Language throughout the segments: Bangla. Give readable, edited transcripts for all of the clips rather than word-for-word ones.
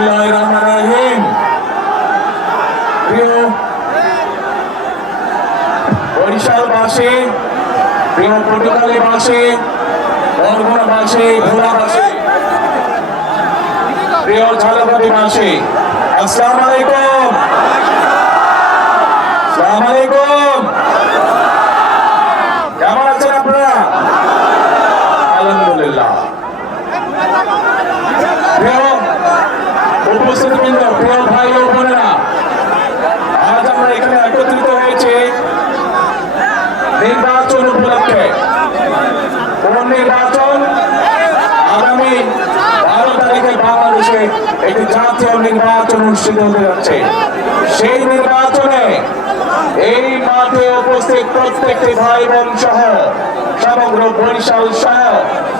বিসমিল্লাহিররহমানিররহিম। প্রিয় বরিশালবাসী, প্রিয় পটুয়াখালীবাসী, বরগুনাবাসী, ভোলাবাসী, প্রিয় ঝালকাঠিবাসী, আসসালামু আলাইকুম। আসসালামু আলাইকুম। কেমন আছেন আপনারা? আলহামদুলিল্লাহ। প্রিয় উপস্থিতবৃন্দ, প্রিয় ভাই ও বোনেরা, আজ আমরা এখানে একত্রিত হয়েছি নির্বাচন উপলক্ষে। কোন নির্বাচন? আগামী 12 তারিখে বাংলাদেশে একটি জাতীয় নির্বাচন অনুষ্ঠিত হতে যাচ্ছে। সেই নির্বাচনে এই মাঠে উপস্থিত প্রত্যেকটি ভাই বোন সহ সমগ্র বরিশাল সহ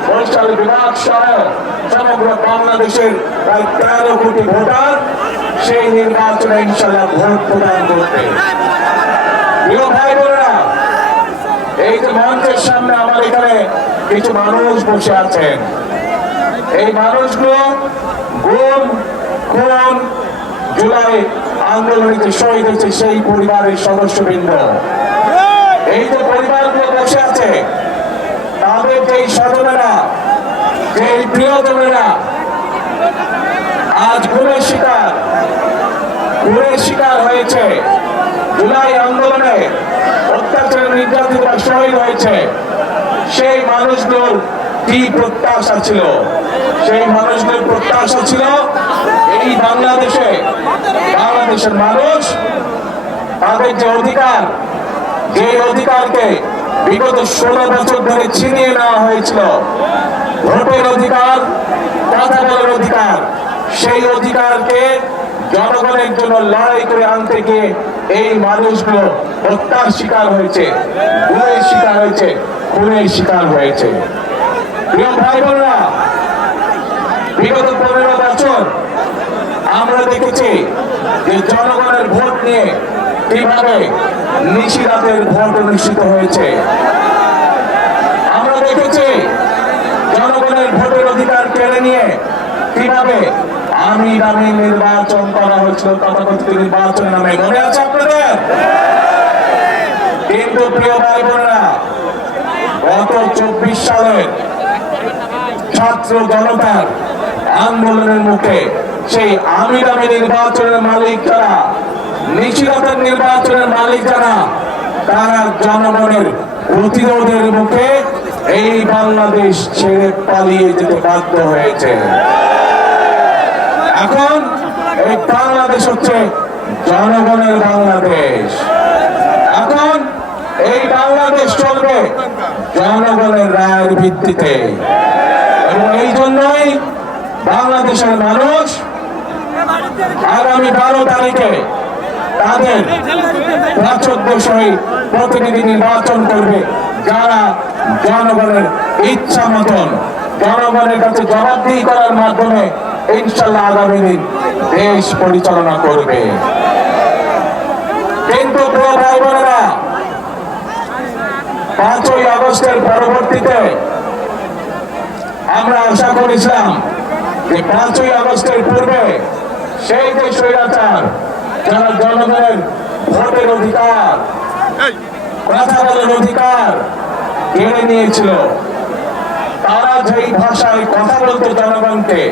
বরিশাল বিভাগ সহ সমগ্র বাংলাদেশের প্রায় 13 কোটি ভোটার সেই নির্বাচনে ইনশাআল্লাহ ভোট প্রদান করবে। প্রিয় ভাই বোনেরা, এই যে মঞ্চের সামনে আমার এখানে কিছু মানুষ বসে আছেন, এই মানুষগুলো গুম, খুন, জুলাই আন্দোলনে যে শহীদ হয়েছে সেই পরিবারের সদস্যবৃন্দ। এই যে পরিবারগুলো বসে আছে, তাদের যেই স্বজনেরা, যেই প্রিয়জনেরা আজ গুমের শিকার হয়েছে, জুলাই আন্দোলনে অত্যাচার নির্যাতিত শহীদ হয়েছে, সেই মানুষগুলোর কি প্রত্যাশা ছিল? সেই মানুষগুলোর প্রত্যাশা ছিল এই বাংলাদেশের মানুষ তাদের যে অধিকার, যে অধিকারকে বিগত 16 বছর ধরে ছিনিয়ে নেওয়া হয়েছিল, ভোটের অধিকার, কথা বলার অধিকার, সেই অধিকারকে জনগণের জন্য লড়াই করে আনতে গিয়ে এই মানুষগুলো হত্যার শিকার হয়েছে, গুমের শিকার হয়েছে, খুনের শিকার হয়েছে। প্রিয় ভাই বোনেরা, বিগত 15 বছর আমরা দেখেছি যে জনগণের ভোট নিয়ে কিভাবে নিশিরাতের ভোট অনুষ্ঠিত হয়েছে। আমরা দেখেছি জনগণের ভোটের অধিকার কেড়ে নিয়ে কিভাবে আমি নামে নির্বাচন করা হয়েছিল, তথাকথিত নির্বাচনের নামে। মনে আছে আপনাদের? কিন্তু প্রিয় ভাই বোনেরা, গত 24 সালের ছাত্র জনতার আন্দোলনের মুখে সেই আমি নামে নির্বাচনের মালিক যারা, নিশিরাতের নির্বাচনের মালিক যারা, তারা জনগণের প্রতিরোধের মুখে এই বাংলাদেশ ছেড়ে পালিয়ে যেতে বাধ্য হয়েছে। এখন এই বাংলাদেশ হচ্ছে জনগণের বাংলাদেশ। এখন এই বাংলাদেশ চলবে জনগণের রায়ের ভিত্তিতে, এবং এই জন্যই বাংলাদেশের মানুষ আগামী 12 তারিখে তাদের পছন্দসই প্রতিনিধি নির্বাচন করবে, যারা জনগণের ইচ্ছা মতন জনগণের কাছে জবাবদিহি করার মাধ্যমে ইনশাআল্লাহ আগামী দিন দেশ পরিচালনা করবে। কিন্তু প্রিয় ভাই বোনেরা, 5ই আগস্টের পরবর্তীতে আমরা আশা করেছিলাম যে 5ই আগস্টের পূর্বে সেই যে স্বৈরাচার যারা জনগণের ভোটের অধিকার, কথা বলার অধিকার কেড়ে নিয়েছিল, তারা যেই ভাষায় কথা বলতো জনগণকে,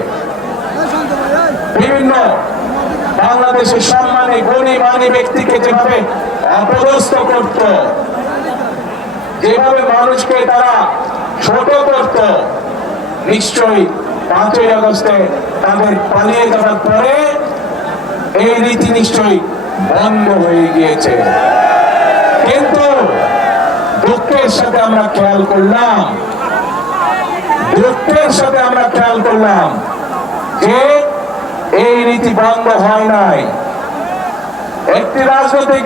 বিভিন্ন বাংলাদেশের সম্মানী গণিমানী ব্যক্তিকে যেভাবে অপদস্থ করত, যেভাবে মানুষকে তারা ছোট করত, নিশ্চয়ই 5ই আগস্টে তাদের পালিয়ে যাওয়ার পরে এই রীতি নিশ্চয়ই বন্ধ হয়ে গিয়েছে। কিন্তু দুঃখের সাথে আমরা খেয়াল করলাম যে এই রীতি বন্ধ হয় নাই। একটি রাজনৈতিক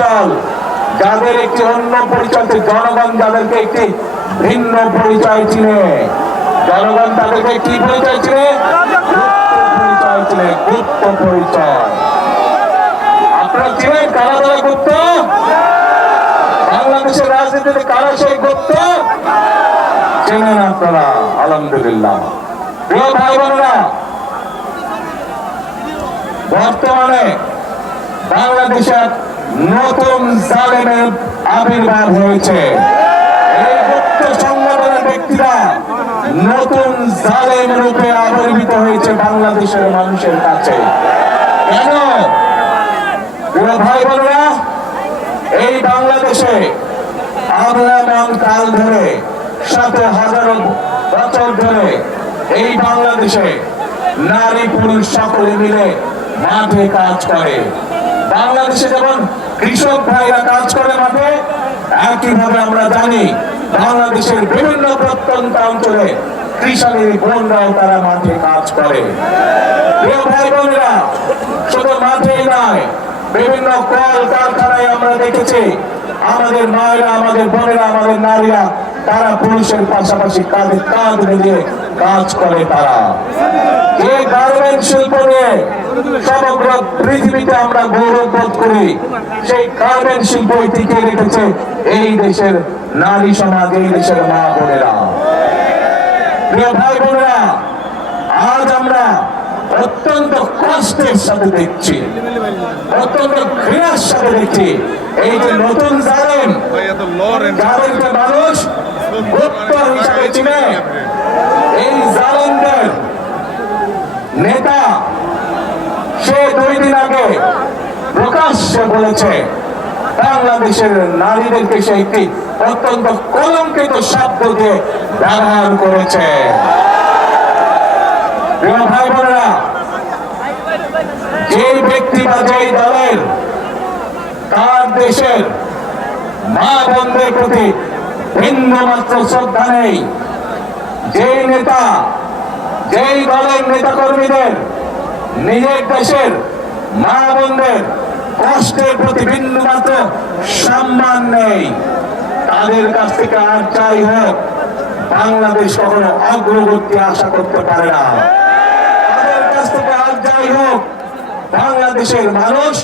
দল যাদের একটি অন্য পরিচয়, জনগণ যাদেরকে একটি ভিন্ন পরিচয় চিনে, জনগণ তাদেরকে কি পরিচয় চিনে? গুপ্ত পরিচয়। আপনারা চিনেন কারা তারা গুপ্ত? বাংলাদেশের রাজনীতিতে কারা সেই গুপ্ত? চেনেন আপনারা? আলহামদুলিল্লাহ। প্রিয় ভাই বোনেরা, বর্তমানে বাংলাদেশে নতুন জালেমের আবির্ভাব হয়েছে। এই গুপ্ত সংগঠনের ব্যক্তিরা নতুন জালেম রূপে আবির্ভূত হয়েছে বাংলাদেশের মানুষের কাছে। কেন? প্রিয় ভাই বোনেরা, এই বাংলাদেশে আবহাওয়ান কাল ধরে শত হাজারো বছর ধরে এই বাংলাদেশে নারী পুরুষ সকলে মিলে মাঠে কাজ করে। বাংলাদেশে যেমন কৃষক ভাইরা কাজ করে মাঠে, একইভাবে আমরা জানি বাংলাদেশের বিভিন্ন প্রত্যন্ত অঞ্চলে কৃষকের বোনরাও তারা মাঠে কাজ করে। প্রিয় ভাই বোনেরা, শুধু মাঠেই নয়, বিভিন্ন কল কারখানায় আমরা দেখেছি আমাদের মায়েরা, আমাদের বোনেরা, আমাদের নারীরা তারা পুরুষের পাশাপাশি কাঁধে কাঁধ মিলিয়ে কাজ করে। তারা যে গার্মেন্ট শিল্প নিয়ে সমগ্র পৃথিবীতে আমরা গৌরব বোধ করি, সেই গার্মেন্ট শিল্প টিকিয়ে রেখেছে এই দেশের নারী সমাজ, এই দেশের মা বোনেরা। প্রিয় ভাই বোনেরা, আজ আমরা অত্যন্ত কষ্টের সাথে দেখছি, অত্যন্ত ঘৃণার সাথে দেখছি এই যে নতুন জালেম, যাদেরকে মানুষ গুপ্ত হিসাবে চিনে, এই জালেমদের নেতা সে 2 দিন আগে প্রকাশ্যে বলেছে বাংলাদেশের নারীদেরকে সে একটি অত্যন্ত কলঙ্কিত শব্দ দিয়ে ব্যবহার করেছে। প্রিয় ভাই বোনেরা, যে ব্যক্তি বা যেই দলের তার দেশের মা বোনদের প্রতি ভিন্ন মাত্র শ্রদ্ধা নেই, যেই নেতা যেই দলের নেতা কর্মীদের নিজের দেশের মা বোনদের কষ্টের প্রতি বিন্দু মাত্র সম্মান নেই, তাদের কাছ থেকে আর যাই হোক বাংলাদেশ কখনো অগ্রগতি আশা করতে পারে না। তাদের কাছ থেকে আর যাই হোক বাংলাদেশের মানুষ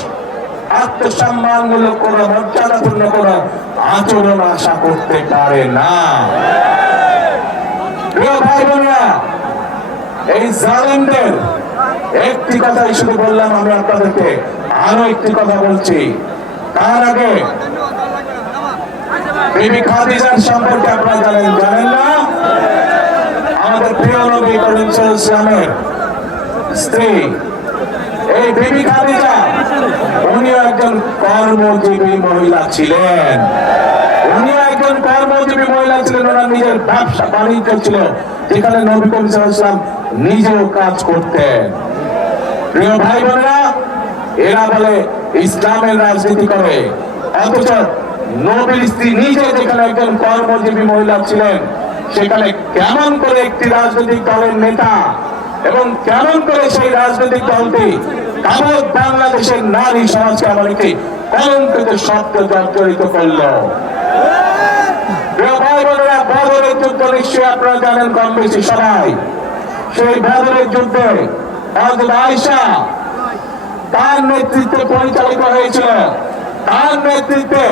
আত্মসম্মানমূলক কোনো মর্যাদাপূর্ণ কোনো আচরণ আশা করতে পারে না। প্রিয় ভাই বোনেরা, এই জালেমদের একটি কথাই শুধু বললাম আমি আপনাদেরকে, আরো একটি কথা বলছি। তার আগে বিবি খাদিজার সম্পর্কে আপনারা জানেন না? আমাদের প্রিয় নবী করিম সাল্লাল্লাহু আলাইহি ওয়াসাল্লামের স্ত্রী এই বিবি খাদিজা, উনিও একজন কর্মজীবী মহিলা ছিলেন। উনিও একজন কর্মজীবী মহিলা ছিলেন। ওনার নিজের ব্যবসা বাণিজ্য ছিল, যেখানে নবী করিম সাল্লাল্লাহু আলাইহি ওয়াসাল্লাম নিজেও কাজ করতেন। প্রিয় ভাই বোনেরা, এরা বলে ইসলামের রাজনীতি করে, অথচ নবীর স্ত্রী নিজে যেখানে একজন কর্মজীবী মহিলা ছিলেন, সেখানে কেমন করে একটি রাজনৈতিক দলের নেতা এবং কেমন করে সেই রাজনৈতিক দলটি ভারত বাংলাদেশের নারী সমাজকে এমন একটি কলঙ্কিত শব্দ জর্জরিত করল। প্রিয় ভাই বোনেরা, বদরের যুদ্ধ নিশ্চয়ই আপনারা জানেন কম বেশি সবাই। সেই বদরের যুদ্ধে হযরত আয়েশা তার নেতৃত্বে পরিচালিত হয়েছিল, তার নেতৃত্বে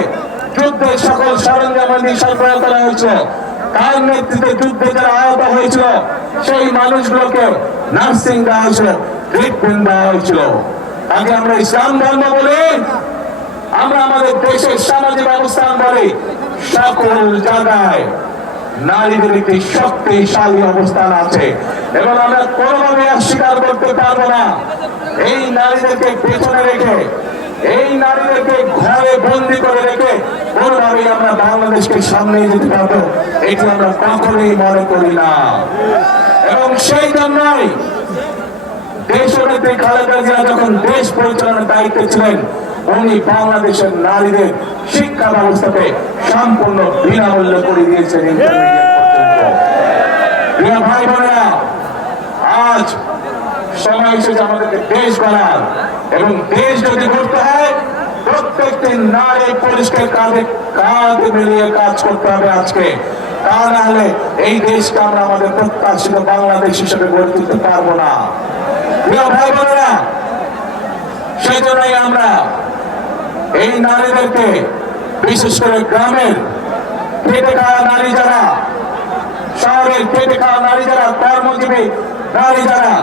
যুদ্ধের সকল সরঞ্জামাদি সরবরাহ করা হয়েছিল, তার নেতৃত্বে যুদ্ধে যারা আহত হয়েছিল সেই মানুষগুলোকে নার্সিং দেওয়া হয়েছিল, ট্রিটমেন্ট দেওয়া হয়েছিল। আগে আমরা ইসলাম ধর্ম বলি, আমরা আমাদের দেশের সামাজিক অবস্থান বলি, সকল জায়গায় নারীদের একটি শক্তিশালী অবস্থান আছে এবং আমরা কোনোভাবে অস্বীকার করতে পারবো না। এই নারীদেরকে পেছনে রেখে, এই নারীদেরকে ঘরে বন্দি করে রেখে কোনোভাবেই আমরা বাংলাদেশকে সামনে যেতে পারবো, এটি আমরা কখনোই মনে করি না। এবং সেই জন্যই দেশনেত্রী খালেদা জিয়া যখন দেশ পরিচালনার দায়িত্বে ছিলেন, উনি বাংলাদেশের নারীদের শিক্ষা ব্যবস্থাকে সম্পূর্ণ বিনামূল্যে করে দিয়েছেন ইন্টারমিডিয়েট পর্যন্ত। প্রিয় ভাই বোনেরা, আজ সময় এসেছে আমাদেরকে দেশ গড়ার, এবং দেশ যদি গড়তে হয় প্রত্যেকটি নারী পুরুষকে কাঁধে কাঁধ মিলিয়ে কাজ করতে হবে আজকে। তা না হলে এই দেশকে আমরা আমাদের প্রত্যাশিত বাংলাদেশ হিসেবে গড়ে তুলতে পারবো না। প্রিয় ভাই বোনেরা, সেজন্যই আমরা এই নারীদেরকে, বিশেষ করে গ্রামের খেটে খাওয়া নারী যারা শহরে আমাদের খেটে খাওয়া নারী যারা, কর্মজীবী নারী যারা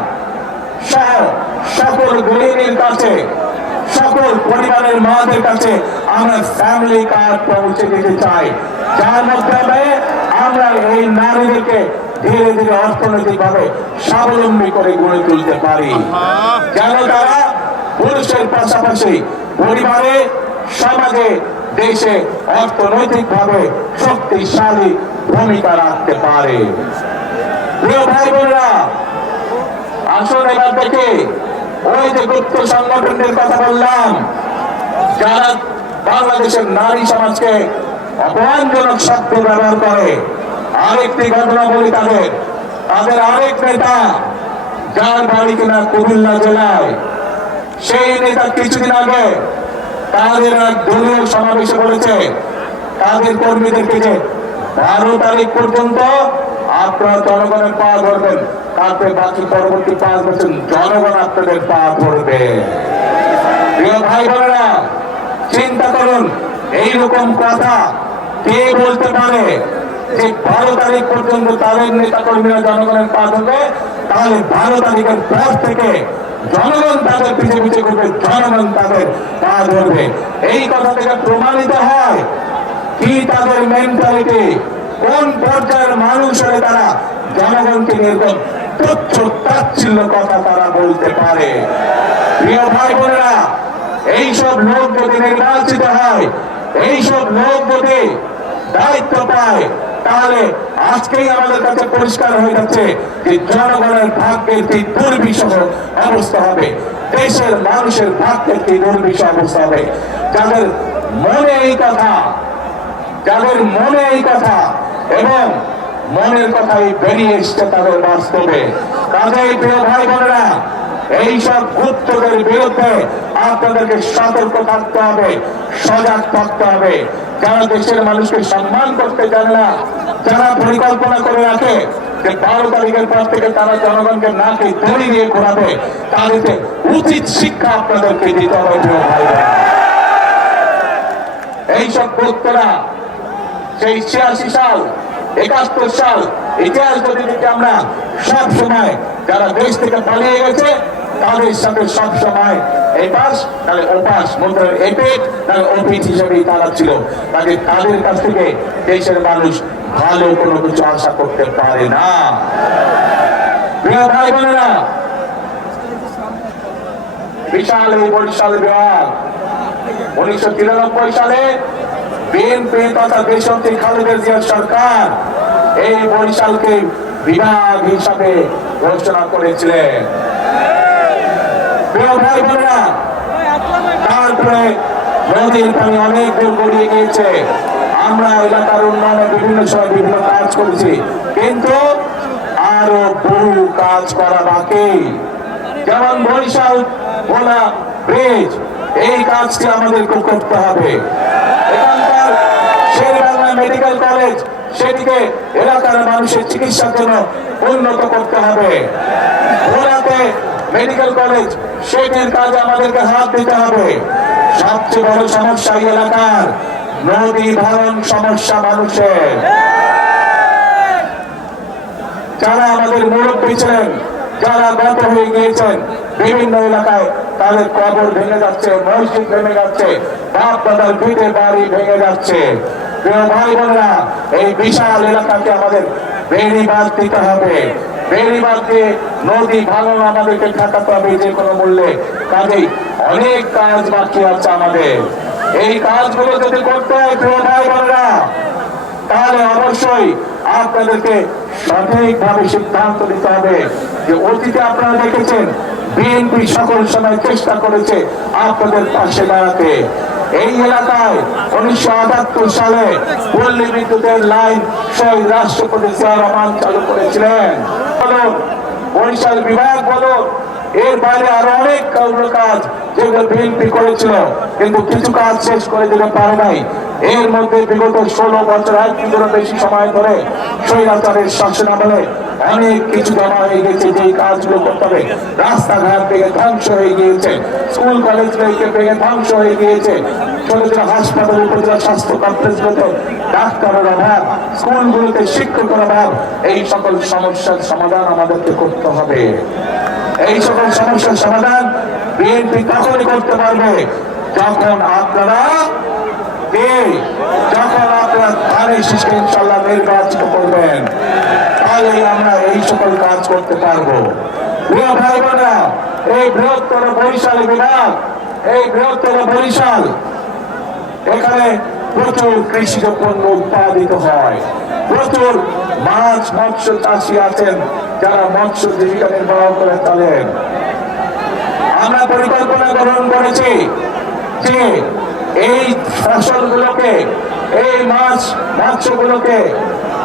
সহ সকল গৃহিণীর কাছে, সকল পরিবারের মাদের কাছে আমরা ফ্যামিলি কার্ড পৌঁছে দিতে চাই, যার মাধ্যমে আমরা এই নারীদেরকে ধীরে ধীরে অর্থনৈতিক ভাবে স্বাবলম্বী করে গড়ে তুলতে পারি, যেন তারা পুরুষের পাশাপাশি পরিবারে, সমাজে, দেশে অর্থনৈতিক ভাবে শক্তিশালী ভূমিকা রাখতে পারে। প্রিয় ভাই বোনেরা, আসুন এবার থেকে ওই যে গুপ্ত সংগঠনটির কথা বললাম, যারা বাংলাদেশের নারী সমাজকে অপমানজনক শব্দ ব্যবহার করে, আরেকটি ঘটনা বলি তাদের আরেক নেতা, যার বাড়ি কিনা কুমিল্লা জেলায়, সেই নেতা কিছুদিন আগে তাদের এক দলীয় সমাবেশে বলেছে তাদের কর্মীদেরকে যে 12 তারিখ পর্যন্ত আপনারা জনগণের পা ধরবেন, তারপরে বাকি পরবর্তী 5 বছর জনগণ আপনাদের পা ধরবে। প্রিয় ভাই বোনেরা, চিন্তা করুন, এইরকম কথা কে বলতে পারে যে 12 তারিখ পর্যন্ত তাদের নেতা কর্মীরা জনগণের পা ধরবে, তাহলে 12 তারিখের পর থেকে জনগণ তাদের পিছে পিছে করবে, জনগণ তাদের পা ধরবে। এই কথা থেকে প্রমাণিত হয় কি তাদের মেন্টালিটি, কোন পর্যায়ের মানুষ হলে তারা জনগণকে নির্গত তুচ্ছ তাচ্ছিল্য কথা তারা বলতে পারে। প্রিয় ভাই বোনেরা, এইসব লোক যদি নির্বাচিত হয়, এইসব লোক যদি দায়িত্ব পায়, তাহলে আজকেই আমাদের কাছে পরিষ্কার হয়ে যাচ্ছে যে জনগণের ভাগ্যের কি দুর্বিষহ অবস্থা হবে, দেশের মানুষের ভাগ্যের কি দুর্বিষহ অবস্থা হবে। যাদের মনে এই কথা, এবং মনের কথাই বেরিয়ে এসছে তাদের বাস্তবে, কাজেই প্রিয় ভাই বোনেরা, এইসব গুপ্তদের বিরুদ্ধে আপনাদেরকে সতর্ক থাকতে হবে, সজাগ থাকতে হবে। যারা দেশের মানুষকে সম্মান করতে জানে না, যারা পরিকল্পনা করে রাখে যে 12 তারিখের পর থেকে তারা জনগণকে নাকে দড়ি দিয়ে ঘোরাবে, তাদেরকে উচিত শিক্ষা আপনাদেরকে দিতে হবে। প্রিয় ভাই বোনেরা, এইসব গুপ্তরা সেই 86 সাল 71 সাল ইতিহাস যদি দেখি আমরা, সব সময় যারা দেশ থেকে পালিয়ে গেছে তাদের সাথে সব সময় এই পাশ তাহলে ওপাশ, মন্ত্রের এপিট তাহলে ওপিট হিসেবেই তারা ছিল। তাদের কাছ থেকে দেশের মানুষ ভালো কোনো কিছু আশা করতে পারে না। প্রিয় ভাই বোনেরা, বিশাল এই বরিশাল বিভাগ 1993 সালে বিএনপি তথা দেশনেত্রী খালেদা জিয়ার সরকার এই বরিশালকে বিভাগ হিসাবে ঘোষণা করেছিলেন। প্রিয় ভাই বোনেরা, তারপরে নদীর পানি অনেক দূর গড়িয়ে গিয়েছে, আমরা এলাকার উন্নয়নে বিভিন্ন সময় বিভিন্ন কাজ করেছি, কিন্তু আরো বহু কাজ করা বাকি। যেমন বরিশাল ভোলা ব্রিজ, এই কাজটি আমাদেরকে করতে হবে। এখানকার শেরেবাংলা মেডিকেল কলেজ, সেটিকে এলাকার মানুষের চিকিৎসার জন্য উন্নত করতে হবে। ভোলাতে মেডিকেল কলেজ, সেটির কাজে আমাদেরকে হাত দিতে হবে। সবচেয়ে বড় সমস্যা এই এলাকার নদী ভাঙন সমস্যা মানুষের। যারা আমাদের মুরব্বী ছিলেন, যারা গত হয়ে গিয়েছেন, বিভিন্ন এলাকায় তাদের কবর ভেঙে যাচ্ছে, মসজিদ ভেঙে যাচ্ছে, বাপ দাদার ভিটে বাড়ি ভেঙে যাচ্ছে। প্রিয় ভাই বোনেরা, এই বিশাল এলাকাকে আমাদের বেড়িবাঁধ দিতে হবে। বেড়িবাঁধ দিয়ে নদী ভাঙন আমাদেরকে ঠেকাতে হবে যে কোনো মূল্যে। কাজেই অনেক কাজ বাকি আছে আমাদের। এই কাজগুলো যদি করতে হয় প্রিয় ভাই বোনেরা, তাহলে অবশ্যই আপনাদেরকে সঠিকভাবে সিদ্ধান্ত নিতে হবে যে অতীতে আপনারা দেখেছেন বিএনপি সকল সময় চেষ্টা করেছে আপনাদের পাশে দাঁড়াতে। এই এলাকায় 1978 সালে পল্লী বিদ্যুতের লাইন শহীদ রাষ্ট্রপতি জিয়া রহমান চালু করেছিলেন। বরিশাল বিভাগ বলুন, এর বাইরে আরো অনেক কাজ যেগুলো বিএনপি করেছিল, কিন্তু কিছু কাজ শেষ করে দিতে পারে নাই। এর মধ্যে বিগত 16 বছর 1 বছরের বেশি সময় ধরে স্বৈরাচারের শাসনামলে অনেক কিছু জমা হয়ে গেছে, যে কাজগুলো করতে হবে। রাস্তাঘাট ভেঙে ধ্বংস হয়ে গিয়েছে, স্কুল কলেজ ভেঙে ধ্বংস হয়ে গিয়েছে, ছোট ছোট হাসপাতাল, উপজেলা স্বাস্থ্য কমপ্লেক্সগুলোতে ডাক্তারের অভাব, স্কুলগুলোতে শিক্ষকের অভাব, এই সকল সমস্যার সমাধান আমাদেরকে করতে হবে। এই সকল সমস্যার সমাধান বিএনপি তখনই করতে পারবে যখন আপনারা ধানের শীষকে ইনশাল্লাহ নির্বাচিত করবেন, তাহলে আমরা এই সকল কাজ করতে পারবো। প্রিয় ভাই বোনেরা, এই বৃহত্তর বরিশাল বিভাগ, এই বৃহত্তর বরিশাল, এখানে প্রচুর কৃষিজ পণ্য উৎপাদিত হয়, প্রচুর মাছ মৎস্য চাষী আছেন যারা মৎস্য জীবিকা নির্বাহ করে চলেন। আমরা পরিকল্পনা গ্রহণ করেছি যে এই ফসলগুলোকে, এই মাছ মৎস্যগুলোকে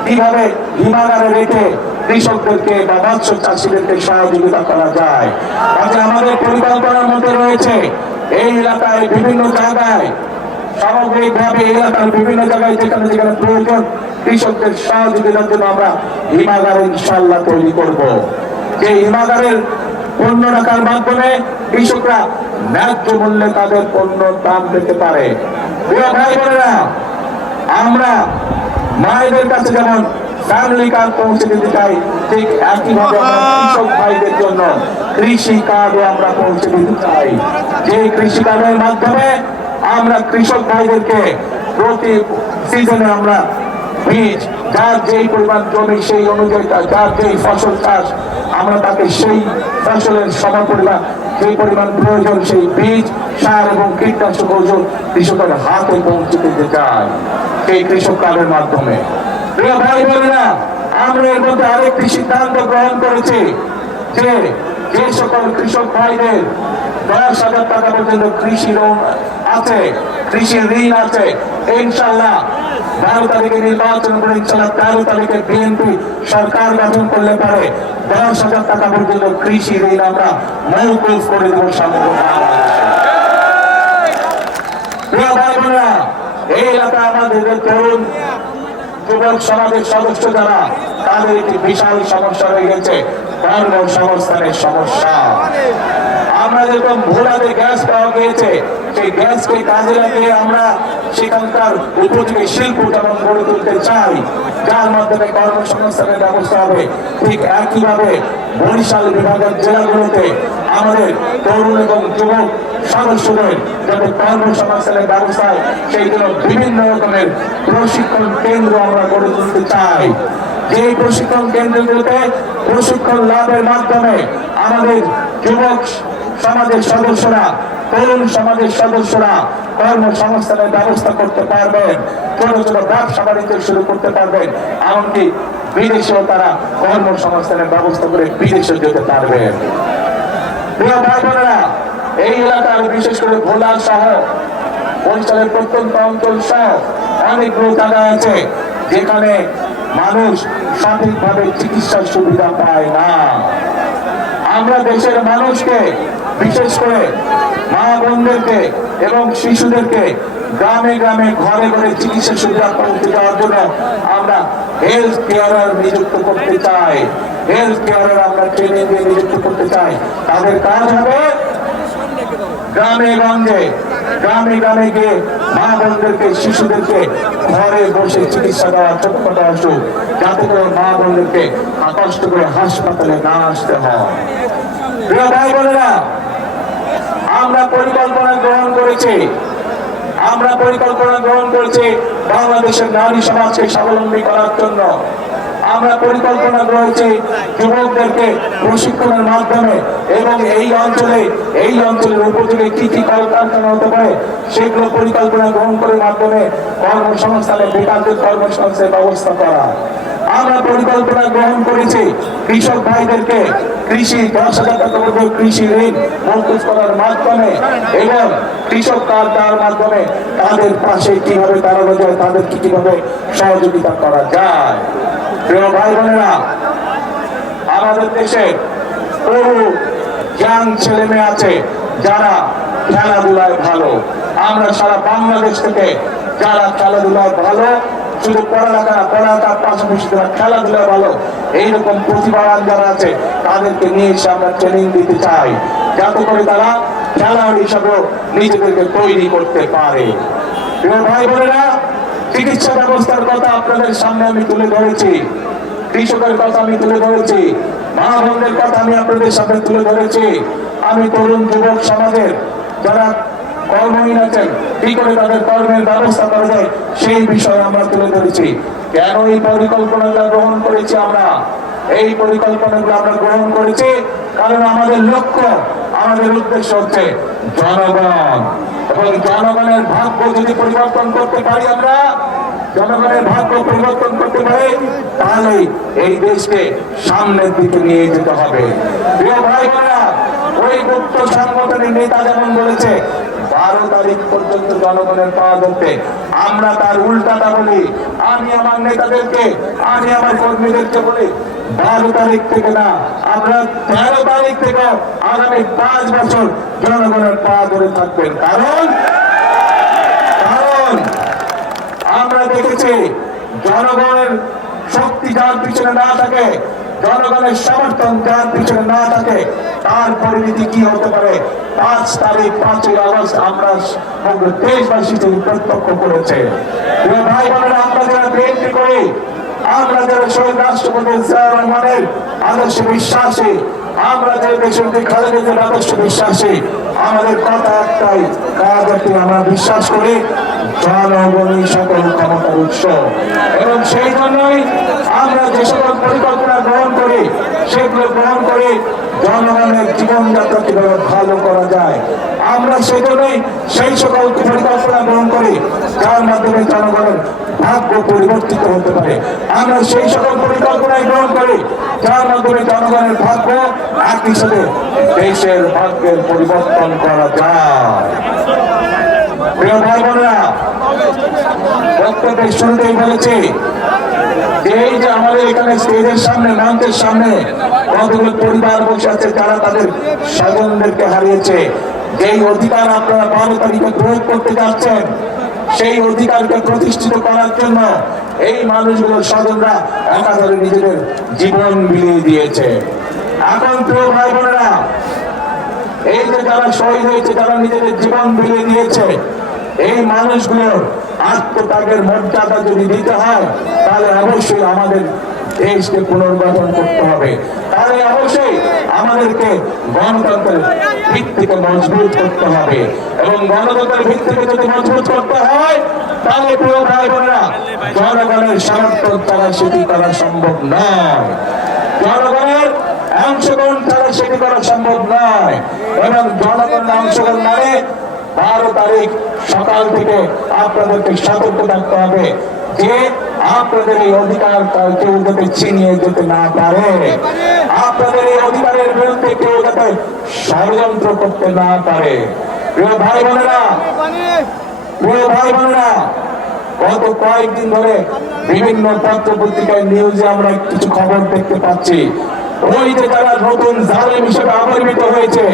কিভাবে হিমাগারে রেখে কৃষকদেরকে বা মৎস্য চাষীদেরকে সহযোগিতা করা যায়। আজকে আমাদের পরিকল্পনার মধ্যে রয়েছে এই এলাকায় বিভিন্ন জায়গায়, সামগ্রিকভাবে এলাকার বিভিন্ন জায়গায় যেখানে যেখানে প্রয়োজন কৃষকদের সহযোগিতার জন্য আমরা হিমাগার ইনশাল্লাহ তৈরি করব। যে হিমাগারের পণ্য রাখার মাধ্যমে কৃষকরা ন্যায্য মূল্যে তাদের পণ্য দাম পেতে পারে। প্রিয় ভাই বোনেরা, আমরা মায়েদের কাছে যেমন ফ্যামিলি কার্ড পৌঁছে দিতে চাই, ঠিক একইভাবে আমরা কৃষক ভাইদের জন্য কৃষি কার্ডও আমরা পৌঁছে দিতে চাই। যে কৃষি কার্ডের মাধ্যমে আমরা কৃষক ভাইদেরকে প্রতি সিজনে আমরা বীজ, যার যেই পরিমাণ জমি সেই অনুযায়ী যার যেই ফসল চাষ, আমরা তাকে সেই ফসলের সমপরিমাণ যে পরিমাণ প্রয়োজন সেই বীজ, সার এবং কীটনাশক ওষুধ কৃষকের হাতে পৌঁছে দিতে চাই সেই কৃষক কার্ডের মাধ্যমে। প্রিয় ভাই বোনেরা, আমরা এর মধ্যে আরেকটি সিদ্ধান্ত গ্রহণ করেছি যে যে সকল কৃষক ভাইদের 10,000 টাকা পর্যন্ত কৃষি লোন আছে, কৃষি ঋণ আছে, ইনশাল্লাহ 12 তারিখে নির্বাচন করে ইনশাল্লাহ 13 তারিখে বিএনপি সরকার গঠন করলে পারে 10,000 টাকা পর্যন্ত কৃষি ঋণ আমরা মওকুফ করে দেব সমগ্র বাংলাদেশে। প্রিয় ভাই বোনেরা, এই এলাকায় আমাদের তরুণ যুবক সমাজের সদস্য যারা, তাদের একটি বিশাল সমস্যা রয়ে গেছে, কর্মসংস্থানের সমস্যা। আমরা যেরকম ভোলাতে গ্যাস পাওয়া গিয়েছে, সেই গ্যাসকে কাজে লাগিয়ে আমরা সেখানকার উপযোগী শিল্প যেমন গড়ে তুলতে চাই, যার মাধ্যমে কর্মসংস্থানের ব্যবস্থা হবে, ঠিক একইভাবে বরিশাল বিভাগের জেলাগুলোতে আমাদের তরুণ এবং যুবক সদস্যদের যাতে কর্মসংস্থানের ব্যবস্থায় সেই জন্য বিভিন্ন রকমের প্রশিক্ষণ কেন্দ্র আমরা গড়ে তুলতে চাই। যে প্রশিক্ষণ কেন্দ্রগুলোতে প্রশিক্ষণ লাভের মাধ্যমে আমাদের যুবক সমাজের সদস্যরা, তরুণ সমাজের সদস্যরা কর্মসংস্থানের ব্যবস্থা করতে পারবেন, ছোট ছোট ব্যবসা বাণিজ্য শুরু করতে পারবেন, এমনকি বিদেশেও তারা কর্মসংস্থানের ব্যবস্থা করে বিদেশে যেতে পারবেন। প্রিয় ভাই বোনেরা, এই এলাকার বিশেষ করে ভোলা সহ বরিশালের প্রত্যন্ত অঞ্চল সহ অনেকগুলো জায়গা আছে যেখানে মানুষ সঠিকভাবে চিকিৎসার সুবিধা পায় না। আমরা দেশের মানুষকে, বিশেষ করে মা বোনদেরকে এবং শিশুদেরকে গ্রামে গ্রামে ঘরে ঘরে চিকিৎসা সুবিধা পৌঁছে দেওয়ার জন্য আমরা হেলথ কেয়ারার নিযুক্ত করতে চাই। হেলথ কেয়ারার আমরা ট্রেনিং দিয়ে নিযুক্ত করতে চাই। তাদের কাজ হবে গ্রামে গঞ্জে, গ্রামে গ্রামে গিয়ে মা বোনদেরকে, শিশুদেরকে ঘরে বসে চিকিৎসা দেওয়া, ছোটখাটো অসুখ, যাতে করে মা বোনদেরকে কষ্ট করে হাসপাতালে না আসতে হয়। প্রিয় ভাই বোনেরা, আমরা পরিকল্পনা গ্রহণ করেছি, বাংলাদেশের নারী সমাজকে স্বাবলম্বী করার জন্য। আমরা পরিকল্পনা করেছি যুবকদেরকে প্রশিক্ষণের মাধ্যমে এবং এই অঞ্চলের উপযোগী কি কি কলকারখানা হতে পারে সেগুলো পরিকল্পনা গ্রহণ করে মাধ্যমে কর্মসংস্থানের বিকাশের কর্মসংস্থানের ব্যবস্থা করা। আমরা পরিকল্পনা গ্রহণ করেছি কৃষক ভাইদেরকে কৃষি 10,000 টাকা পর্যন্ত কৃষি ঋণ মওকুফ করার মাধ্যমে এবং কৃষক কার্ড দেওয়ার মাধ্যমে তাদের পাশে কিভাবে দাঁড়ানো যায়, তাদেরকে কিভাবে সহযোগিতা করা যায়। প্রিয় ভাই বোনেরা, আমাদের দেশে বহু ইয়াং ছেলে মেয়ে আছে যারা খেলাধুলায় ভালো। আমরা সারা বাংলাদেশ থেকে যারা খেলাধুলায় ভালো, শুধু পড়ালেখার পাশাপাশি যারা খেলাধুলায় ভালো, এইরকম প্রতিভাবান যারা আছে তাদেরকে নিয়ে এসে আমরা ট্রেনিং দিতে চাই, যাতে করে তারা খেলোয়াড় হিসাবে নিজেদেরকে তৈরি করতে পারে। প্রিয় ভাই বোনেরা, চিকিৎসা ব্যবস্থার কথা আপনাদের সামনে আমি তুলে ধরেছি, কৃষকের কথা আমি তুলে ধরেছি, মা বোনদের কথা আমি আপনাদের সামনে তুলে ধরেছি। আমি তরুণ যুবক সমাজের যারা কর্মহীন আছেন কি করে তাদের কর্মের ব্যবস্থা করা যায় সেই বিষয়ে আমরা তুলে ধরেছি। কেন এই পরিকল্পনাটা গ্রহণ করেছি আমরা? এই পরিকল্পনাগুলো আমরা গ্রহণ করেছি কারণ আমাদের লক্ষ্য, আমাদের উদ্দেশ্য হচ্ছে জনগণ, এবং জনগণের ভাগ্য যদি পরিবর্তন করতে পারি, আমরা জনগণের ভাগ্য পরিবর্তন করতে পারি, তাহলে এই দেশকে সামনের দিকে নিয়ে যেতে হবে। প্রিয় ভাই বোনেরা, ওই গুপ্ত সংগঠনের নেতা যেমন বলেছে 12 তারিখ পর্যন্ত জনগণের পাওয়া ধরতে, আমরা তার উল্টাটা বলি। আমি আমার নেতাদেরকে, আমি আমার কর্মীদেরকে বলি 12 তারিখ থেকে না, আমরা 13 তারিখ থেকে আগামী 5 বছর জনগণের পা ধরে থাকবেন। কারণ আমরা দেখেছি জনগণের শক্তি যার পিছনে না থাকে, জনগণের সমর্থন যার পিছনে না থাকে, তার পরিণতি কি হতে পারে 5 তারিখ 5ই আগস্ট আমরা দেশবাসী প্রত্যক্ষ করেছে। ভাই বোনেরা, আমরা যারা বিএনপি করি, আমরা যারা শহীদ রাষ্ট্রপতি জিয়াউর রহমানের আদর্শে বিশ্বাসী, আমরা যে দেশের খালেদা জিয়ার আদর্শে বিশ্বাসী, আমাদের কথা একটাই, কাজ একটি, আমরা বিশ্বাস করি জনগণই সকল ক্ষমতার উৎস। এবং সেই জন্যই আমরা যে সকল পরিকল্পনা গ্রহণ করি, সেগুলো গ্রহণ করি জনগণের জীবনযাত্রা কিভাবে ভালো করা যায়। আমরা সেজন্যই সেই সকল পরিকল্পনা গ্রহণ করি যার মাধ্যমে জনগণের ভাগ্য পরিবর্তিত হতে পারে। আমরা সেই সকল পরিকল্পনায় গ্রহণ করি যার মাধ্যমে জনগণের ভাগ্য একই সাথে দেশের ভাগ্যের পরিবর্তন করা যায়। প্রিয় ভাই বোনেরা, বক্তব্যের শুরুতেই বলেছি যে এই যে আমাদের এখানে স্টেজের সামনে, মঞ্চের সামনে কতগুলো পরিবার বসে আছে যারা তাদের স্বজনদেরকে হারিয়েছে। যেই অধিকার আপনারা 12 তারিখে প্রয়োগ করতে যাচ্ছেন, সেই অধিকারকে প্রতিষ্ঠিত করার জন্য এই মানুষগুলোর স্বজনরা একাধারে নিজেদের জীবন বিলিয়ে দিয়েছে। এখন প্রিয় ভাই বোনেরা, এই যে যারা শহীদ হয়েছে, যারা নিজেদের জীবন বিলিয়ে দিয়েছে, এই মানুষগুলোর আত্মত্যাগের মর্যাদা যদি দিতে হয়, তাহলে অবশ্যই আমাদের দেশকে পুনর্গঠন করতে হবে। তাহলে অবশ্যই আমাদেরকে গণতন্ত্রের ভিত্তিকে মজবুত করতে হবে, এবং গণতন্ত্রের ভিত্তিকে যদি মজবুত করতে হয়, তাহলে প্রিয় ভাই বোনেরা, জনগণের সমর্থন ছাড়া সেটি করা সম্ভব নয়, জনগণের অংশগ্রহণ ছাড়া সেটি করা সম্ভব নয়। এবং জনগণের অংশগ্রহণ মানে 12 তারিখ সকাল থেকে আপনাদেরকে সতর্ক থাকতে হবে যে আপনাদের এই অধিকার কেউ যাতে ছিনিয়ে যেতে না পারে, আপনাদের এই অধিকারের বিরুদ্ধে কেউ যাতে ষড়যন্ত্র করতে না পারে। প্রিয় ভাই বোনেরা, গত কয়েকদিন ধরে বিভিন্ন পত্র পত্রিকায় নিউজে আমরা কিছু খবর দেখতে পাচ্ছি, ওই যে যারা নতুন জালেম হিসেবে আবির্ভূত হয়েছে,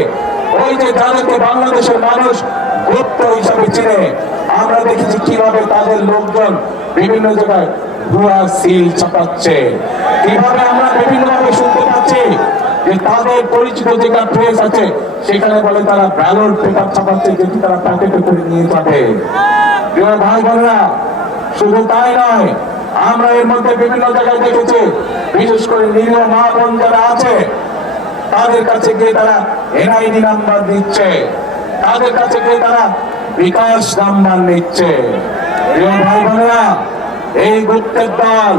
ওই যে যাদেরকে বাংলাদেশের মানুষ গুপ্ত হিসাবে চিনে, আমরা দেখেছি কিভাবে তাদের লোকজন বিভিন্ন জায়গায় ভুয়া সিল ছাপাচ্ছে, কিভাবে আমরা বিভিন্ন ভাবে শুনতে পাচ্ছি যে তাদের পরিচিত যেটা প্রেস আছে সেখানে বলে তারা ব্যালট পেপার ছাপাচ্ছে, যেটি তারা প্যাকেটে করে নিয়ে যাবে। প্রিয় ভাই বোনেরা, শুধু তাই নয়, আমরা এর মধ্যে বিভিন্ন জায়গায় দেখেছি, বিশেষ করে নিরীহ মা বোন যারা আছে তাদের কাছে গিয়ে তারা এনআইডি নাম্বার দিচ্ছে, তাদের কাছে গিয়ে তারা বিকাশ নাম্বার নিচ্ছে। প্রিয় ভাই বোনেরা, এই গুপ্তের দল,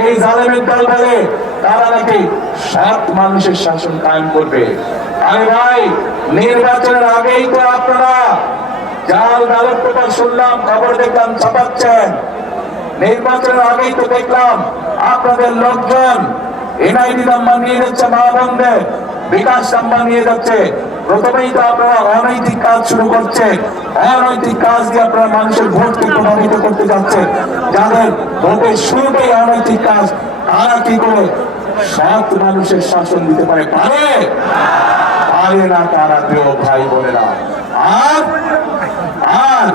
এই জালেমের দল বলে তারা নাকি সৎ মানুষের শাসন কায়েম করবে। আরে ভাই, নির্বাচনের আগেই তো আপনারা জাল ব্যালট পেপার শুনলাম, খবর দেখলাম ছাপাচ্ছেন। নির্বাচনের আগেই তো দেখলাম আপনাদের লোকজন এনআইডি নাম্বার নিয়ে যাচ্ছে, মা বোনদের বিকাশ নাম্বার নিয়ে যাচ্ছে। প্রথমেই তো আপনারা অনৈতিক কাজ শুরু করছেন, অনৈতিক কাজ দিয়ে আপনারা মানুষের ভোটকে প্রভাবিত করতে যাচ্ছেন। যাদের ভোটের শুরুতেই অনৈতিক কাজ, তারা কি করে সৎ মানুষের শাসন দিতে পারে? পারে না তারা। প্রিয় ভাই বোনেরা, আর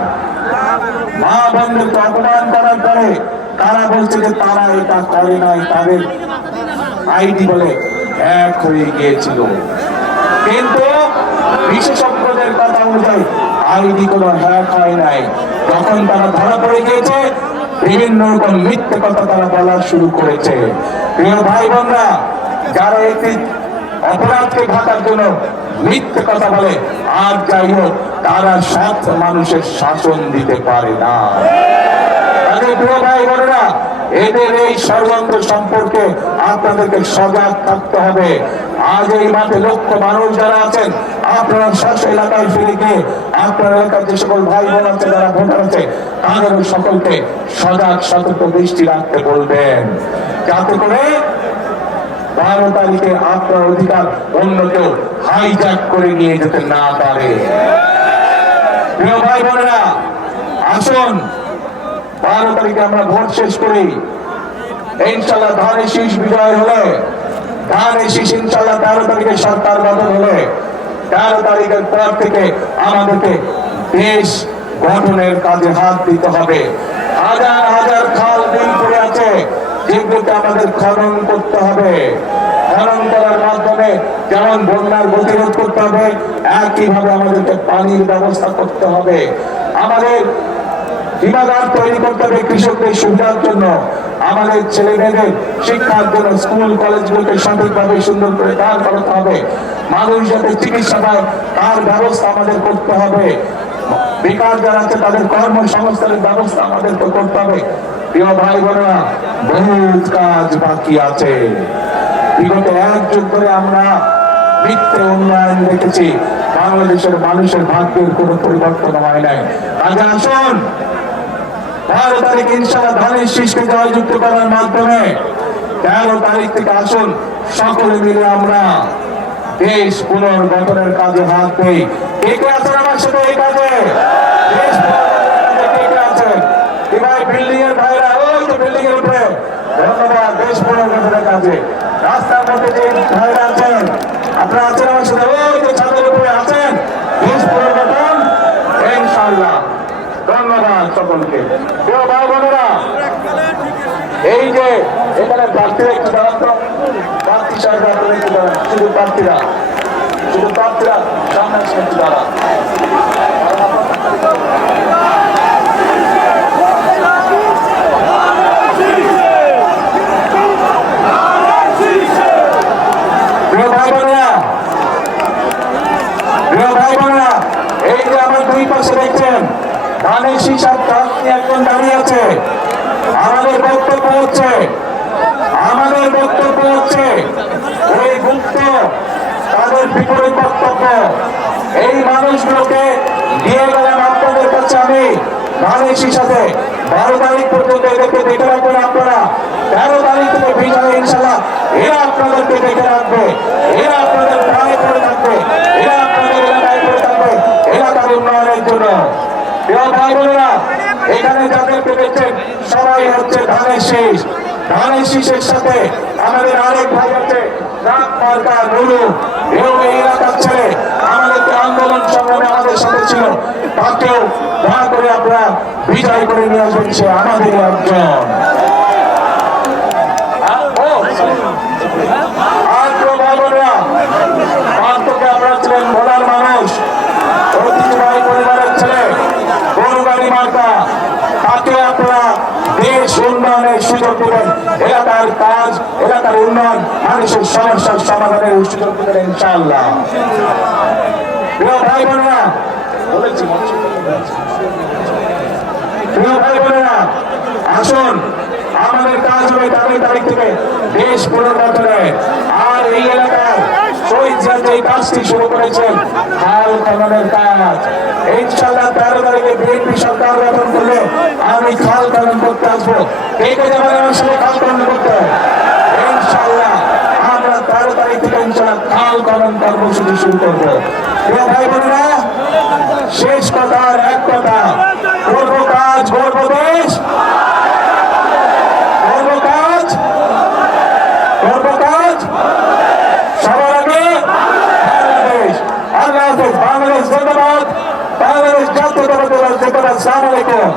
মা বোনদেরকে অপমান করার পরে তারা বলছে যে তারা এটা করে নাই, তাদের আইডি বলে হ্যাক হয়ে গিয়েছিল। কিন্তু বিশেষজ্ঞদের কথা অনুযায়ী আইডি কোনো হ্যাক হয় নাই। যখন তারা ধরা পড়ে গিয়েছে, বিভিন্ন রকম মিথ্যে কথা তারা বলা শুরু করেছে। প্রিয় ভাই বোনরা, যারা একটি অপরাধকে ঢাকার জন্য মিথ্যে কথা বলে, আর যাই হোক, তারা সৎ মানুষের শাসন দিতে পারে না। প্রিয় ভাই বোনেরা, এদের এই ষড়যন্ত্র সম্পর্কে আপনাদেরকে সজাগ থাকতে হবে। আজ এই মাঠে লক্ষ মানুষ যারা আছেন, আপনারা স্ব এলাকায় ফিরে গিয়ে আপনার এলাকার যে সকল ভাই বোন আছে, যারা ভোটার আছে, তাদের সকলকে সজাগ সতর্ক দৃষ্টি রাখতে বলবেন, যাতে করে 12 তারিখে আপনার অধিকার অন্য কেউ হাইজ্যাক করে নিয়ে যেতে না পারে। প্রিয় ভাই বোনেরা, আসুন 12 তারিখে আমরা ভোট শেষ করি। ইনশাল্লাহ ধানের শীষ বিজয় হলে, ধানের শীষ ইনশাল্লাহ 13 তারিখে সরকার গঠন হলে, 13 তারিখের পর থেকে আমাদেরকে দেশ গঠনের কাজে হাত দিতে হবে। হাজার হাজার খাল বিল পড়ে আছে, যেগুলোকে আমাদের খনন করতে হবে। খনন করার মাধ্যমে যেমন বন্যার প্রতিরোধ করতে হবে, একইভাবে আমাদেরকে পানির ব্যবস্থা করতে হবে। আমাদের হিমাগার তৈরি করতে হবে কৃষকদের সুবিধার জন্য। আমাদের ছেলে মেয়েদের শিক্ষার জন্য স্কুল কলেজগুলোকে সঠিকভাবে সুন্দর করে দাঁড় করাতে হবে। মানুষ যাতে চিকিৎসা পায়, তার ব্যবস্থা আমাদের করতে হবে। বেকার যারা আছে, তাদের কর্মসংস্থানের ব্যবস্থা আমাদেরকে করতে হবে। প্রিয় ভাই বোনেরা, বহুত কাজ বাকি আছে। বিগত 1 যুগ ধরে আমরা মিথ্যে উন্নয়ন দেখেছি, বাংলাদেশের মানুষের ভাগ্যের কোনো পরিবর্তন হয় নাই। আজ আসুন 12 তারিখ ইনশাআল্লাহ ধানের শীষকে জয়যুক্ত করার মাধ্যমে 13 তারিখ থেকে আসুন সকলে মিলে আমরা দেশ পুনর্গঠনের কাজে হাত দেই। কে কে আছেন আমার সাথে এই কাজে? দেশ কে কে আছেন? ভাই বিল্ডিং এর ভাইরা, ওই তো বিল্ডিং এর উপরে, ধন্যবাদ। দেশ পুনর্গঠনের কাজে রাস্তার মধ্যে যে ভাইরা আছেন, আপনারা আছেন আমার সাথে, ওই যে ছাদের উপরে আছেন, দেশ পুনর্গঠন ইনশাআল্লাহ। ধন্যবাদ সকলকে। প্রিয় ভাই বোনেরা, এই যে এখানে প্রার্থীরা একটু দাঁড়ান তো, প্রার্থী সাহেব আপনারা একটু দাঁড়ান, শুধু প্রার্থীরা সামনে একটু দাঁড়ান। প্রিয় ভাই বোনেরা, এই যে আমার দুই পাশে দেখছেন ধানের শীষ একজন দাঁড়িয়ে আছে। আমাদের বক্তব্য হচ্ছে ওই গুপ্ত তাদের বিপরীত বক্তব্য। এই মানুষগুলোকে দিয়ে গেলাম আপনাদের কাছে আমি ধানের শীষ আছে। 12 তারিখ পর্যন্ত এদেরকে দেখে রাখবেন আপনারা। 13 তারিখ থেকে বিজয় ইনশাল্লাহ এরা আপনাদেরকে দেখে রাখবে, এরা আপনাদের প্রায় করে থাকবে, এরা আপনাদের এলাকায় করে থাকবে এলাকার উন্নয়নের জন্য। প্রিয় ভাই বোনেরা, এখানে যাদেরকে দেখছেন সবাই হচ্ছে ধানের শীষ। ধানের শীষের সাথে আমাদের আরেক ভাই আছে এই এলাকার ছেলে, আমাদেরকে আন্দোলন সংগ্রামে আমাদের সাথে ছিল, তাকেও দয়া করে আপনারা বিজয় করে নিয়ে আসবেন। সে আমাদের একজন। আর প্রিয় ভাই বোনেরা, আপনারা ছিলেন ভোলার মানুষ, ঐতিহ্যবাহী পরিবারের ছেলে, গরুগাড়ি মার্কা, তাকে আপনারা দেশ উন্নয়নের সুযোগ দেবেন, এলাকার কাজ, এলাকার উন্নয়ন, মানুষের সমস্যার সমাধানের সুযোগ দেবেন ইনশাআল্লাহ। প্রিয় ভাই বোনেরা, আসুন আমাদের কাজ হবে 13 তারিখ থেকে দেশ পুনর্গঠনে। আর এই এলাকায় শহীদ জিয়া যে কাজটি শুরু করেছেন, খাল খননের কাজ, ইনশাআল্লাহ 13 তারিখে বিএনপি সরকার গঠন করলে আমি খাল খনন করতে আসবো। কে কে যাবেন আমার সাথে খাল খনন করতে? ইনশাআল্লাহ আমরা 13 তারিখ থেকে ইনশাআল্লাহ খাল খনন কর্মসূচি শুরু করবো। প্রিয় ভাই বোনেরা, শেষ কথার এক কথা, করবো কাজ, করবো দেশ, করবো কাজ, করবো কাজ, সবার আগে বাংলাদেশ। আল্লাহ হাফেজ। বাংলাদেশ জিন্দাবাদ। বাংলাদেশ জাতীয়তাবাদী দল জিন্দাবাদ। আসসালামু আলাইকুম।